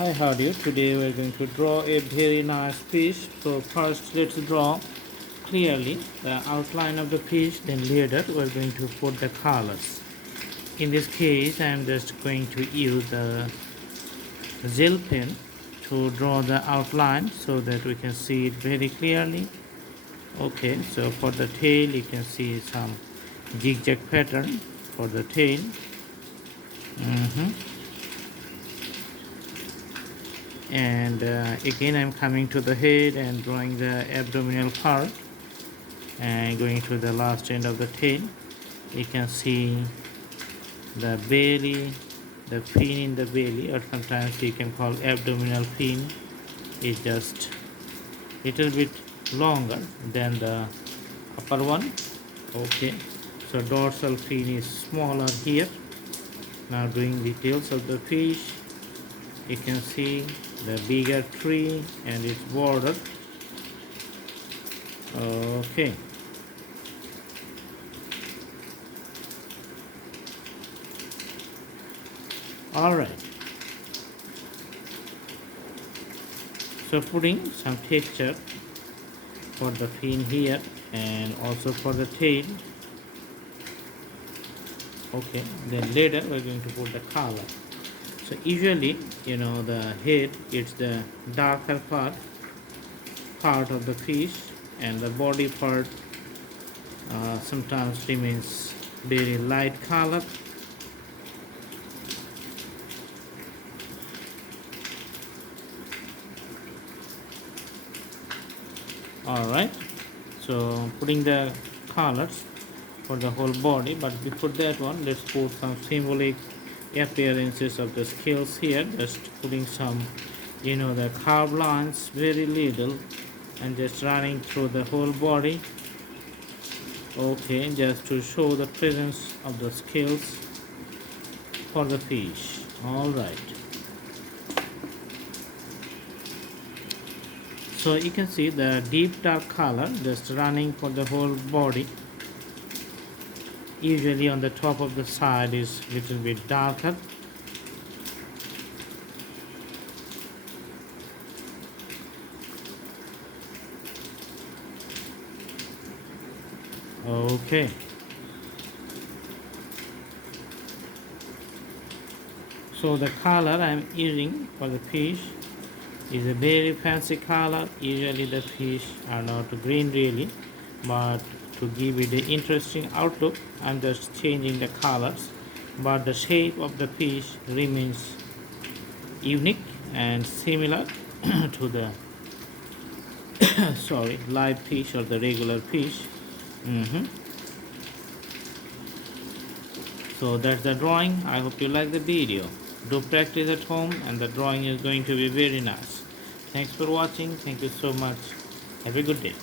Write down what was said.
Hi, how are you? Today we're going to draw a very nice fish. So first let's draw clearly the outline of the fish, then later we're going to put the colors. In this case I'm just going to use the gel pen to draw the outline so that we can see it very clearly. Okay, so for the tail you can see some zigzag pattern for the tail. And again I'm coming to the head and drawing the abdominal part and going to the last end of the tail. You can see the belly, the fin in the belly, or sometimes you can call abdominal fin, is just little bit longer than the upper one. Okay, so dorsal fin is smaller here. Now doing details of the fish, you can see the bigger tree and its border. Okay, all right, so putting some texture for the fin here and also for the tail. Okay, then later we're going to put the color. So usually, the head, it's the darker part of the fish, and the body part sometimes remains very light color. Alright, so putting the colors for the whole body, but before that one, let's put some symbolic appearances of the scales here. Just putting some, the curved lines very little and just running through the whole body. Okay, just to show the presence of the scales for the fish. All right, so you can see the deep dark color just running for the whole body. Usually on the top of the side is little bit darker. Okay, so the color I'm using for the fish is a very fancy color. Usually the fish are not green really, but to give it the interesting outlook, I'm just changing the colors, but the shape of the fish remains unique and similar to the live fish or the regular fish. So that's the drawing. I hope you like the video. Do practice at home and the drawing is going to be very nice. Thanks for watching. Thank you so much. Have a good day.